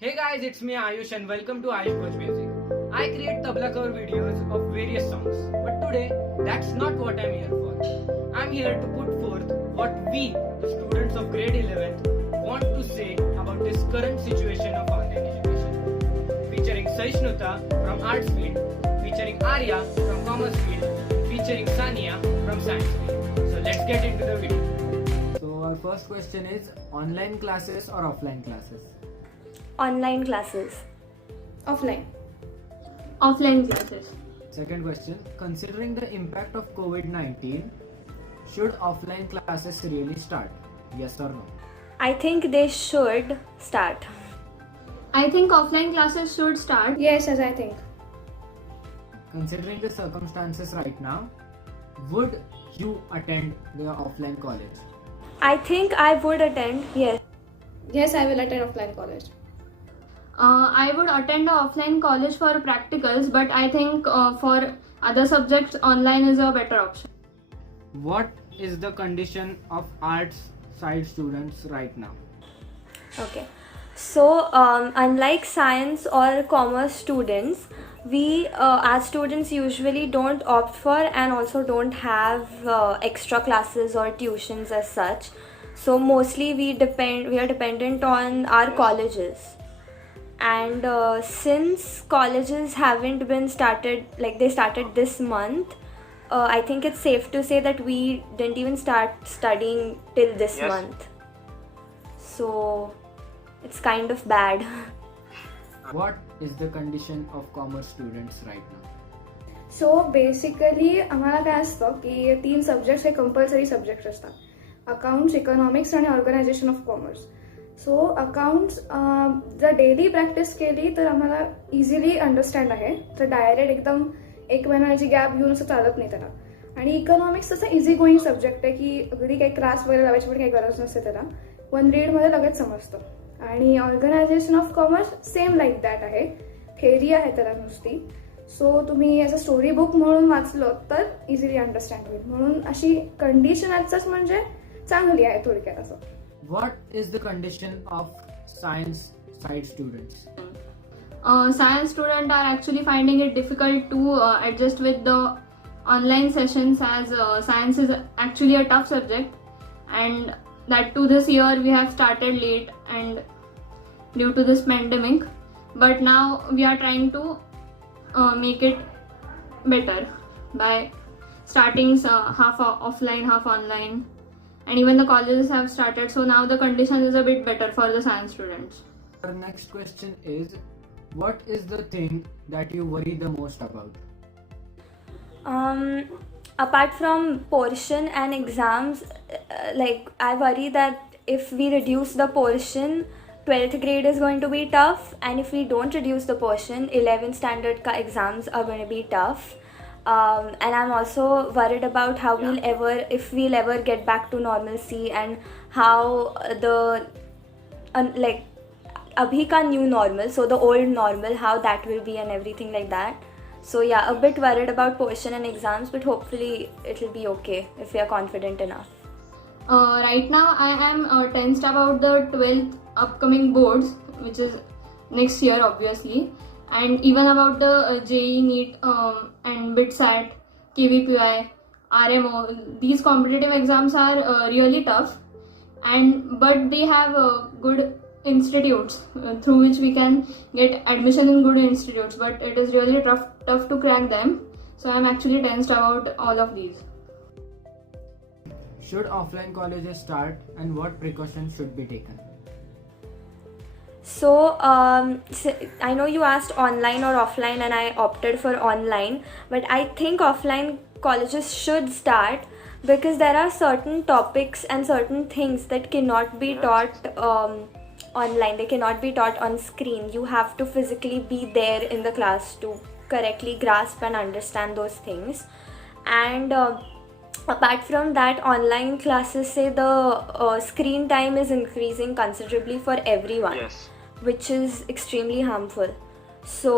Hey guys, it's me Ayush and welcome to Ayush Coach Music. I create tabla cover videos of various songs, but today that's not what I'm here for. I'm here to put forth what we, the students of grade 11, want to say about this current situation of online education. Featuring Saishnuta from Arts field, featuring Arya from Commerce field, featuring Sania from Science field. So let's get into the video. So our first question is online classes or offline classes? Online classes. Offline. Offline classes. Second question, considering the impact of COVID-19, should offline classes really start? Yes or no? I think they should start. I think offline classes should start. Yes, as I think. Considering the circumstances right now, would you attend the offline college? I think I would attend, yes. Yes, I will attend offline college. I would attend a offline college for practicals, but I think for other subjects, online is a better option. What is the condition of arts side students right now? Okay. So, unlike science or commerce students, we as students usually don't opt for and also don't have extra classes or tuitions as such. So mostly we are dependent on our colleges. And since colleges haven't been started, like they started this month, I think it's safe to say that we didn't even start studying till this month. So it's kind of bad. What is the condition of commerce students right now? So basically आम्हाला काय असतं की 3 subjects हे compulsory subjects असतात. Accounts, economics आणि organisation of commerce. So accounts जर daily practice केली तर आम्हाला इझिली अंडरस्टँड आहे. तर डायरेक्ट एकदम एक महिन्याची गॅप घेऊन असं चालत नाही त्याला. आणि इकॉनॉमिक्स तसं इझी गोईंग सब्जेक्ट आहे की अगदी काही क्लास वगैरे लावायची पण काही गरज नसते त्याला. 1 रीडमध्ये लगेच समजतं. आणि organisation of commerce same like that आहे. थेरी आहे त्याला नुसती. सो तुम्ही ॲज अ स्टोरी बुक म्हणून वाचलं तर इझिली अंडरस्टँड होईल. म्हणून अशी कंडिशन आजच म्हणजे चांगली आहे थोडक्यात असं. What is the condition of science side students? Science students are actually finding it difficult to adjust with the online sessions as science is actually a tough subject, and that too this year we have started late and due to this pandemic, but now we are trying to make it better by starting half offline, half online, and even the colleges have started, so now the condition is a bit better for the science students. Our next question is, what is the thing that you worry the most about? Apart from portion and exams, like I worry that if we reduce the portion, 12th grade is going to be tough, and if we don't reduce the portion, 11th standard ka exams are going to be tough. And I'm also worried about how if we'll ever get back to normalcy, and how the like abhi ka new normal, so the old normal, how that will be and everything like that. So yeah, a bit worried about portion and exams, but hopefully it'll be okay if we are confident enough. Right now I am tensed about the 12th upcoming boards, which is next year obviously, and even about the JEE, NEET and BITSAT, KVPI, RMO. These competitive exams are really tough, but they have good institutes through which we can get admission in good institutes, but it is really tough to crack them. So I'm actually tensed about all of these. Should offline colleges start, and what precautions should be taken? So I know you asked online or offline, and I opted for online, but I think offline colleges should start, because there are certain topics and certain things that cannot be taught online. They cannot be taught on screen. You have to physically be there in the class to correctly grasp and understand those things. And apart from that, online classes say the screen time is increasing considerably for everyone. Yes. Which is extremely harmful. So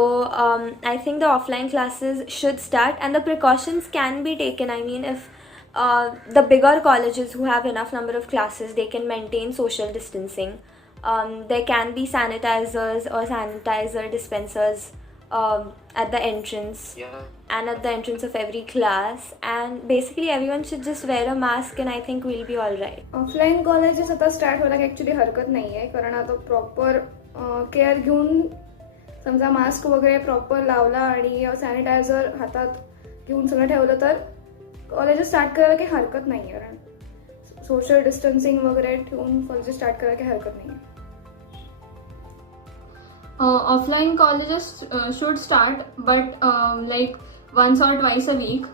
I think the offline classes should start, and the precautions can be taken. I mean, if the bigger colleges who have enough number of classes, they can maintain social distancing. There can be sanitizers or sanitizer dispensers at the entrance and at the entrance of every class, and basically everyone should just wear a mask and I think we'll be alright. Offline colleges आता start व्हायला actually हरकत नाही आहे, कारण आता proper care घेऊन समजा mask वगैरे प्रॉपर लावला आणि सॅनिटायझर हातात घेऊन सगळं ठेवलं तर कॉलेजेस स्टार्ट करायला काही हरकत नाही आहे, कारण सोशल डिस्टन्सिंग वगैरे ठेवून कॉलेजेस स्टार्ट करायला काही हरकत नाही आहे. Offline colleges should start, but like once or twice a week,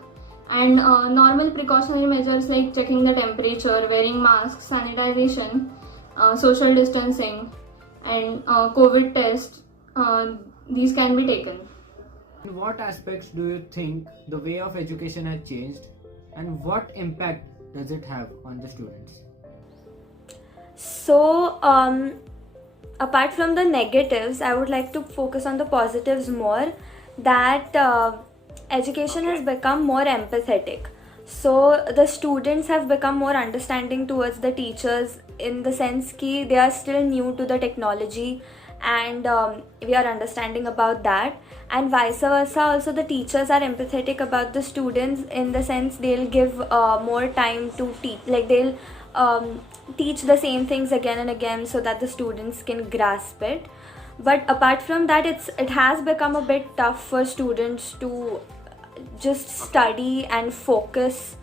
and normal precautionary measures like checking the temperature, wearing masks, sanitization, social distancing, and COVID test, these can be taken. In what aspects do you think the way of education has changed, and what impact does it have on the students? So, apart from the negatives, I would like to focus on the positives more. That education has become more empathetic. So the students have become more understanding towards the teachers, in the sense that they are still new to the technology, and we are understanding about that. And vice versa, also the teachers are empathetic about the students, in the sense they'll give more time to teach, like they'll teach the same things again and again so that the students can grasp it. But apart from that, it has become a bit tough for students to just study and focus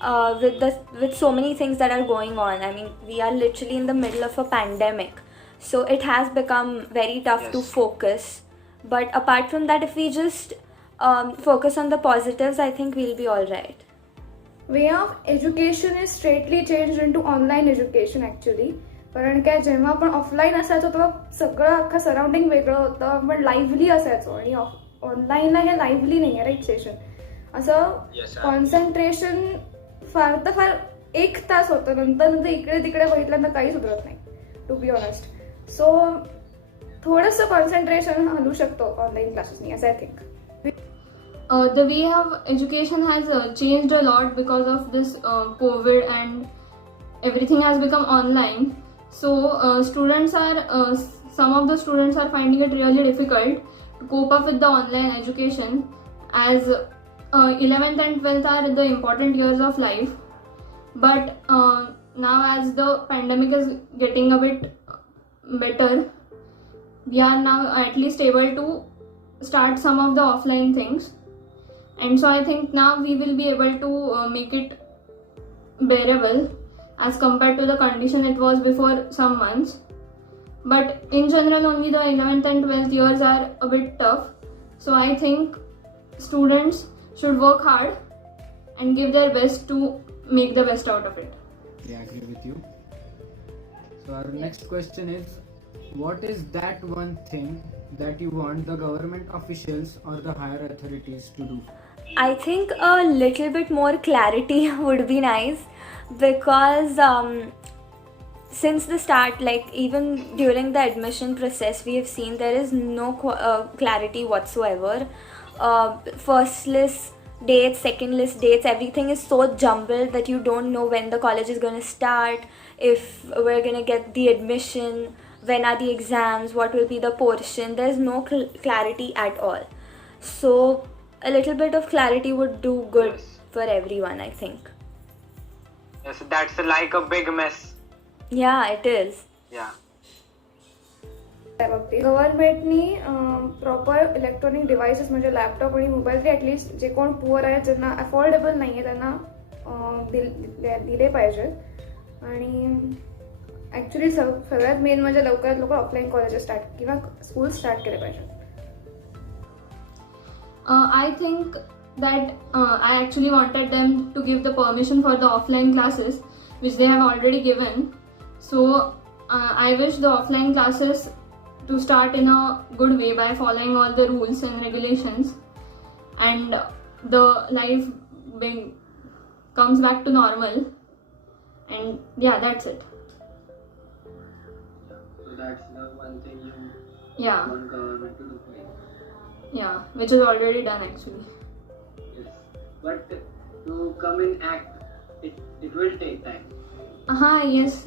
with so many things that are going on. I mean, we are literally in the middle of a pandemic, so it has become very tough to focus. But apart from that, if we just focus on the positives, I think we'll be all right. Way of education is straightly change in to online education actually. कारण काय, जेव्हा आपण offline असायचो तेव्हा सगळं अख्खं surrounding वेगळं होतं, आपण लाईव्हली असायचो, आणि ऑनलाईनला हे लाईव्हली नाही आहे राईट सेशन. असं कॉन्सन्ट्रेशन फार तर फार 1 तास होतं, नंतर इकडे तिकडे बघितल्यानंतर काही सुधरत नाही, टू बी ऑनेस्ट. सो थोडंसं कॉन्सन्ट्रेशन हलू शकतो ऑनलाईन क्लासेसनी, असं I think. The way of education has changed a lot because of this COVID, and everything has become online. So students are some of the students are finding it really difficult to cope up with the online education, as 11th and 12th are the important years of life. But now, as the pandemic is getting a bit better, we are now at least able to start some of the offline things. And so I think now we will be able to make it bearable as compared to the condition it was before some months. But in general, only the 11th and 12th years are a bit tough. So I think students should work hard and give their best to make the best out of it. I agree with you. So our next question is, what is that one thing that you want the government officials or the higher authorities to do? I think a little bit more clarity would be nice, because since the start, like even during the admission process, we have seen there is no clarity whatsoever. First list dates, second list dates, everything is so jumbled that you don't know when the college is going to start, if we're going to get the admission, when are the exams, what will be the portion. There's no clarity at all. So a little bit of clarity would do good for everyone, I think. Yes, that's like a big mess. Yeah, it is. Yeah. गव्हर्नमेंटनी proper electronic devices म्हणजे laptop आणि mobile ते at least जे कोण poor आहेत, ज्यांना affordable नाही आहे, त्यांना दिले पाहिजेत. आणि ॲक्च्युली सगळ्यात मेन म्हणजे लवकरात लवकर ऑफलाईन कॉलेजेस स्टार्ट किंवा स्कूल स्टार्ट केले पाहिजेत. I think that I actually wanted them to give the permission for the offline classes, which they have already given. So I wish the offline classes to start in a good way by following all the rules and regulations, and the life comes back to normal. And yeah, that's it. So that's the one thing you want government to do. Yeah, which is already done actually. Yes, but to come in act, it will take time. Yes,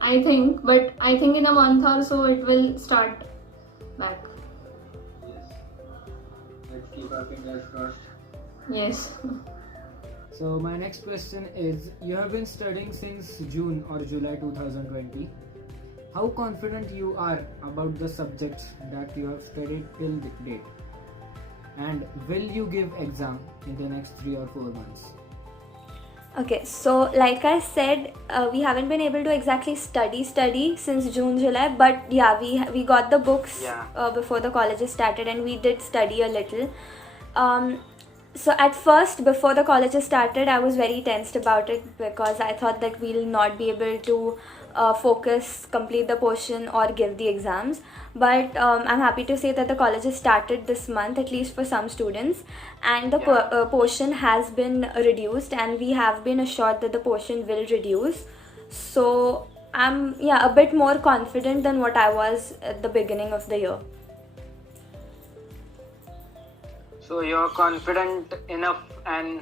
I think, but I think in a month or so it will start back. Yes. Let's keep our fingers crossed. Yes. So my next question is, you have been studying since June or July 2020. How confident you are about the subjects that you have studied till date? And will you give exam in the next 3 or 4 months? Okay, so like I said, we haven't been able to exactly study since June, July, but yeah, we got the books before the colleges started, and we did study a little. So at first, before the colleges started, I was very tensed about it because I thought that we'll not be able to focus, complete the portion or give the exams. But I'm happy to say that the colleges started this month, at least for some students, and the portion has been reduced, and we have been assured that the portion will reduce. So I'm a bit more confident than what I was at the beginning of the year. So you're confident enough and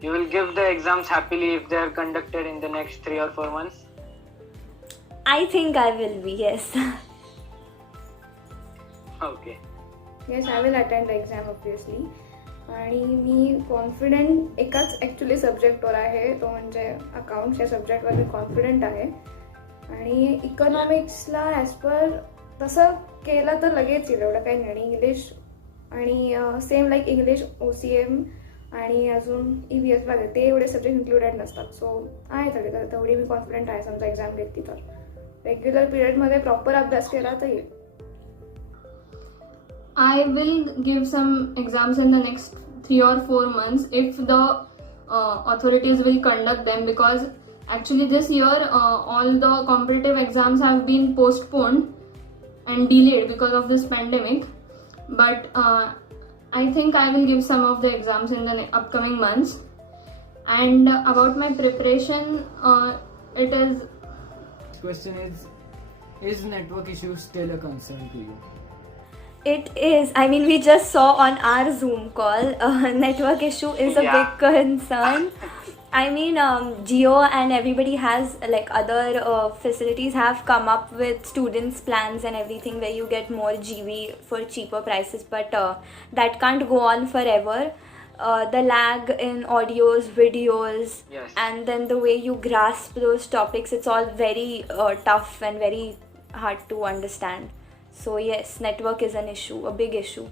you will give the exams happily if they are conducted in the next 3 or 4 months? I think I will be, yes. Okay. Yes I will attend the exam obviously. आणि मी confident एकाच actually सब्जेक्टवर आहे, तो म्हणजे accounts या सब्जेक्टवर मी confident आहे. आणि इकॉनॉमिक्सला as per तसं केलं तर लगेच येईल, एवढं काही नाही. आणि इंग्लिश आणि सेम लाईक इंग्लिश OCM आणि अजून EVS वगैरे ते एवढे सब्जेक्ट इन्क्लुडेड नसतात. सो आहे तेवढी मी कॉन्फिडंट आहे. समजा एक्झाम घेतली तर रेग्युलर पिरियडमध्ये प्रॉपर अभ्यास केला तर येईल. I will give some exams in the next 3 or 4 months if the authorities will conduct them, because actually this year all the competitive exams have been postponed and delayed because of this pandemic. But I think I will give some of the exams in the upcoming months. And about my preparation, it is. Question is network issue still a concern to you? It is. I mean, we just saw on our Zoom call, network issue is a big concern. I mean, Jio and everybody has, like, other facilities have come up with students plans and everything where you get more GB for cheaper prices, but that can't go on forever. The lag in audios, videos, and then the way you grasp those topics, it's all very tough and very hard to understand. So yes, network is an issue, a big issue.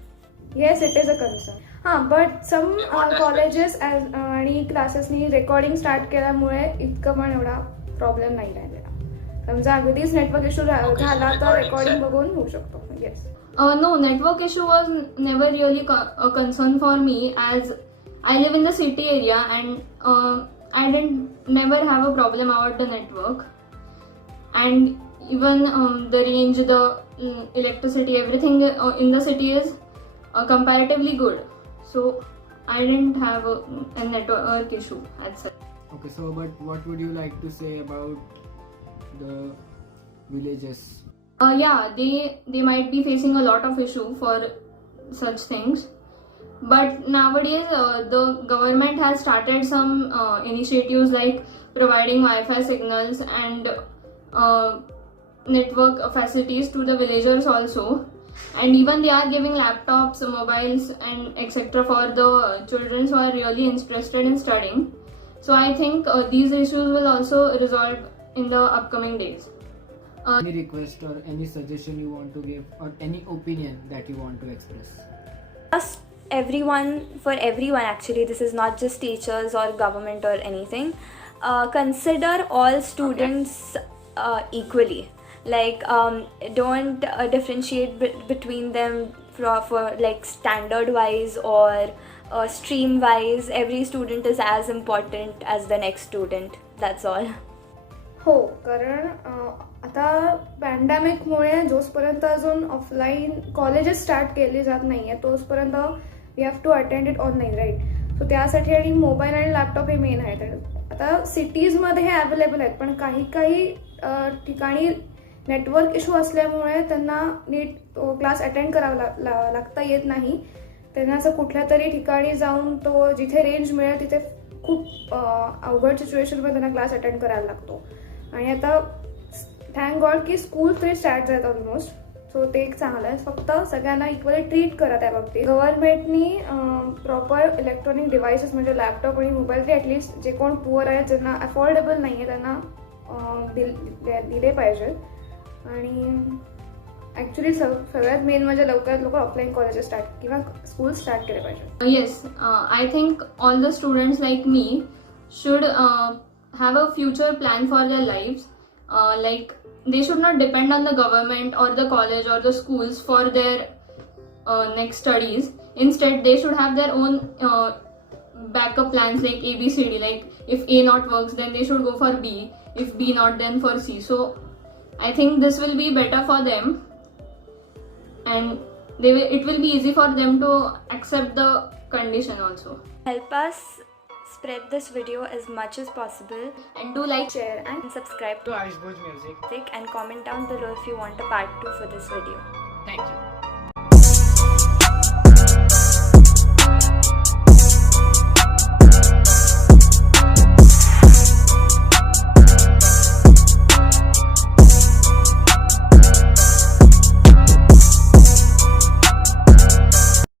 Yes it is a concern. But some colleges आणि क्लासेसनी recording start केल्यामुळे इतकं पण एवढा problem नाही राहिलेला. समजा अगदीच नेटवर्क इश्यू झाला तर रेकॉर्डिंग बघून होऊ शकतो. Yes. No, network issue was never really a concern for me, as I live in the city area and I didn't never have a problem about the network. And even the range, the electricity, everything in the city is comparatively good. So I didn't have a network issue as such. Okay, so but what would you like to say about the villages? They might be facing a lot of issue for such things. But nowadays the government has started some initiatives like providing Wi-Fi signals and network facilities to the villagers also, and even they are giving laptops, mobiles and etc. for the children who are really interested in studying. So I think these issues will also resolve in the upcoming days. Any request or any suggestion you want to give, or any opinion that you want to express? Just for everyone actually, this is not just teachers or government or anything. Consider all students equally. Like, don't differentiate between them for like standard wise or stream wise. Every student is as important as the next student. That's all. हो, कारण आता पॅन्डेमिकमुळे जोपर्यंत अजून offline colleges start केली जात नाही आहे तोपर्यंत we have to attend it online, right. So त्यासाठी आणि मोबाईल आणि लॅपटॉप हे मेन आहेत. आता सिटीजमध्ये हे अवेलेबल आहेत, पण काही ठिकाणी नेटवर्क इश्यू असल्यामुळे त्यांना नीट क्लास अटेंड करावा लागता येत नाही. त्यांना असं कुठल्या तरी ठिकाणी जाऊन तो जिथे रेंज मिळेल तिथे खूप अवघड सिच्युएशनमध्ये त्यांना क्लास अटेंड करायला लागतो. आणि आता थँक गॉड की स्कूल तरी स्टार्ट झालेत ऑलमोस्ट, सो ते एक चांगलं आहे. फक्त सगळ्यांना इक्वली ट्रीट करा त्या बाबतीत. गव्हर्नमेंटनी प्रॉपर इलेक्ट्रॉनिक डिव्हाइसेस म्हणजे लॅपटॉप आणि मोबाईल ते ॲटलिस्ट जे कोण पुअर आहेत ज्यांना अफोर्डेबल नाही आहे त्यांना दिले पाहिजेत. आणि ॲक्च्युली सगळ्यात मेन म्हणजे लवकरात लवकर ऑफलाईन कॉलेजेस स्टार्ट किंवा स्कूल स्टार्ट केले पाहिजे. Yes, I think all the students like me should have a future plan for their lives. Like they should not depend on the government or the college or the schools for their next studies. Instead, they should have their own backup plans like ABCD. Like if A not works, then they should go for B. If B not, then for C. So I think this will be better for them, and it will be easy for them to accept the condition also. Help us spread this video as much as possible, And do like, Share and and subscribe To Ayush Bhoj Music. and comment down below if you want a part 2 for this video. Thank you.